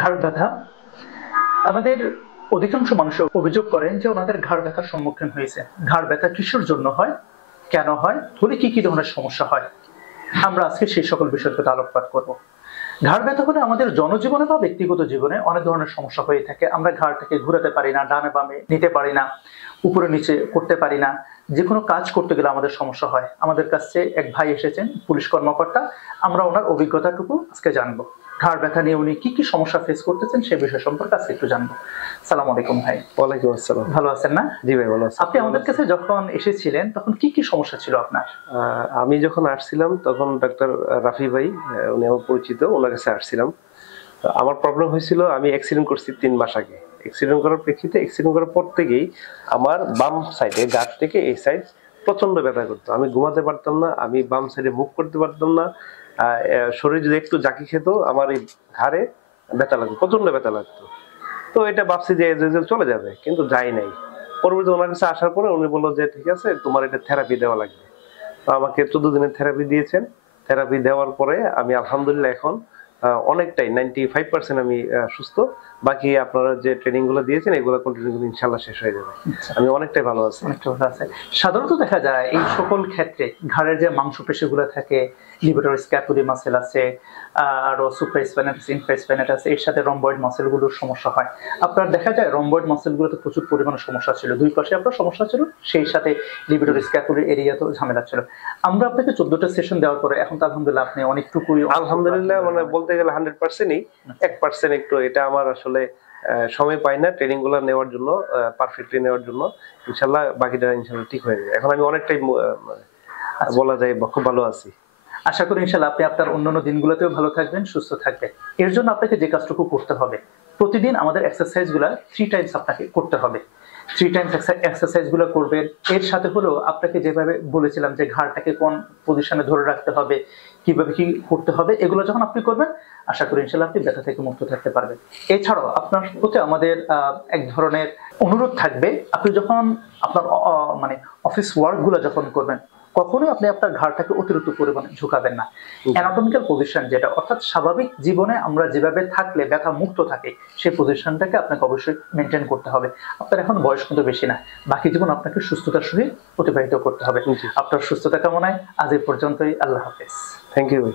ঘাড় ব্যথা আমাদের অধিকাংশ মানুষ অভিযোগ করেন যে ওনাদের ঘাড় ব্যথার সম্মুখীন হয়েছে। ঘাড় ব্যথা কিসের জন্য হয়, কেন হয়, হলে কি কি ধরনের সমস্যা হয়, আমরা আজকে সেই সকল বিষয়গুলো আলোকপাত করব। ঘাড় ব্যথা হলে আমাদের জনজীবনে বা ব্যক্তিগত জীবনে অনেক ধরনের সমস্যা হয়ে থাকে। আমরা ঘাড়টাকে ঘুরাতে পারি না, ডানে বামে নিতে পারি না, উপরে নিচে করতে পারি না। যে কোনো কাজ করতে গেলে আমাদের সমস্যা হয়। আমাদের কাছে এক ভাই এসেছেন, পুলিশ কর্মকর্তা। আমরা ওনার অভিজ্ঞতাটুকু আজকে জানবো। ঘাড় ব্যথা নিয়ে উনি কি কি সমস্যা ফেস করতেছেন সে বিষয় সম্পর্কে আজকে একটু জানবো। সালাম আলাইকুম ভাই। ওয়ালাইকুম আসসালাম। ভালো আছেন না? জি ভাই, ভালো আছি। আপনি আমাদের কাছে যখন এসেছিলেন তখন কি কি সমস্যা ছিল আপনার? আমি যখন আসছিলাম তখন ডাক্তার রাফি ভাই, উনি আমার পরিচিত, ওনার কাছে আসছিলাম। আমার প্রবলেম হয়েছিল, আমি অ্যাক্সিডেন্ট করছি 3 মাস আগে। অ্যাক্সিডেন্ট করার প্রেক্ষিতে, অ্যাক্সিডেন্ট করার পর থেকেই আমার বাম সাইডে, গাঁট থেকে এই সাইড প্রচন্ড ব্যথা করতো। আমি ঘুমাতে পারতাম না, আমি বাম সাইডে মুভ করতে পারতাম না। শরীর যদি একটু জাকি খেত, আমার এই ঘাড়ে ব্যথা লাগতো, প্রচন্ড ব্যথা লাগতো। তো এটা ভাবছি যে চলে যাবে, কিন্তু যাই নাই। পরবর্তী ওনার কাছে আসার পরে উনি বললো যে ঠিক আছে, তোমার এটা থেরাপি দেওয়া লাগবে। তো আমাকে 14 দিনের থেরাপি দিয়েছেন। থেরাপি দেওয়ার পরে আমি আলহামদুলিল্লাহ এখন অনেকটাই 95% আমি সুস্থ। বাকি আপনারা যে ট্রেনিং গুলো দিয়েছেন এগুলো কন্টিনিউ করে ইনশাআল্লাহ শেষ হয়ে যাবে। আমি অনেকটাই ভালো আছি। অনেকটা ভালো আছে। সাধারণত দেখা যায় এই সকল ক্ষেত্রে ঘাড়ের যে মাংসপেশিগুলো থাকে, লিভার স্ক্যাপুলি মাসেল আছে, আর সুপ্রাস্পাইনাটাস ইনফ্রাস্পাইনাটাস, এর সাথে রম্বয়েড মাসেলগুলোর সমস্যা হয়। আপনার দেখা যায় রম্বয়েড মাসেলগুলোতে প্রচুর পরিমাণে সমস্যা ছিল, দুই পাশে আপনার সমস্যা ছিল, সেই সাথে লিভার স্ক্যাপুলি এরিয়াতেও ঝামেলা ছিল। আমরা আপনাকে 14টা সেশন দেওয়ার পরে এখন তো আলহামদুলিল্লাহ আপনি অনেকটুকুই, আলহামদুলিল্লাহ, মানে বলতে গেলে 100%ই 1% একটু এটা আমার আসলে সময় পাই না ট্রেনিং গুলো নেওয়ার জন্য, পারফেক্টলি নেওয়ার জন্য। ইনশাআল্লাহ বাকিটা ইনশাআল্লাহ ঠিক হয়ে যাবে। এখন আমি অনেকটাই বলা যায় খুব ভালো আছি। আশা করি ইনশাআল্লাহ আপনি আপনার অন্যান্য দিনগুলোতেও ভালো থাকবেন, সুস্থ থাকবেন। এর জন্য আপনাকে যে কাজটুকু করতে হবে, প্রতিদিন আমাদের এক্সারসাইজগুলো 3 টাইমস আপনাকে করতে হবে। 3 টাইমস এক্সারসাইজগুলো করবেন। এর সাথে হলো আপনাকে যেভাবে বলেছিলাম যে ঘাড়টাকে কোন পজিশনে ধরে রাখতে হবে, কিভাবে কি করতে হবে, এগুলো যখন আপনি করবেন আশা করি ইনশাআল্লাহ আপনি ব্যথা থেকে মুক্ত থাকতে পারবেন। এছাড়াও আপনার প্রতি আমাদের এক ধরনের অনুরোধ থাকবে, আপনি যখন আপনার মানে অফিস ওয়ার্কগুলো যখন করবেন কখনোই আপনি আপনার ঘাড়টাকে অতিরিক্ত পরিমাণে ঝুঁকাবেন না। অ্যানাটমিক্যাল পজিশন যেটা, অর্থাৎ স্বাভাবিক জীবনে আমরা যেভাবে থাকলে ব্যথা মুক্ত থাকে সেই পজিশনটাকে আপনাকে অবশ্যই মেনটেন করতে হবে। আপনার এখন বয়স কিন্তু বেশি না, বাকি জীবন আপনাকে সুস্থতার সহিত অতিবাহিত করতে হবে। আপনার সুস্থতা কামনায় আজ এই পর্যন্তই। আল্লাহ হাফেজ। থ্যাংক ইউ ভাই।